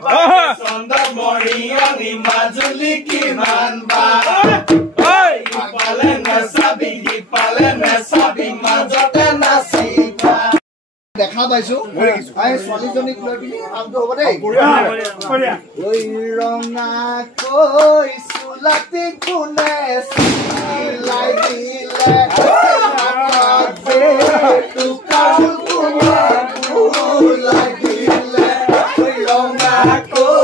চন্দন মৰিয়নি মাজুলী কিমান বা ইফালে নেচাবি মাজতে নাচিবা দেখা পাইছো ছোৱালীজনীক লৈ পিনি কামটো হ'ব দেই ৰঙাকৈ চুলাটি কোনে চিলাই দিলে ৰঙাকৈ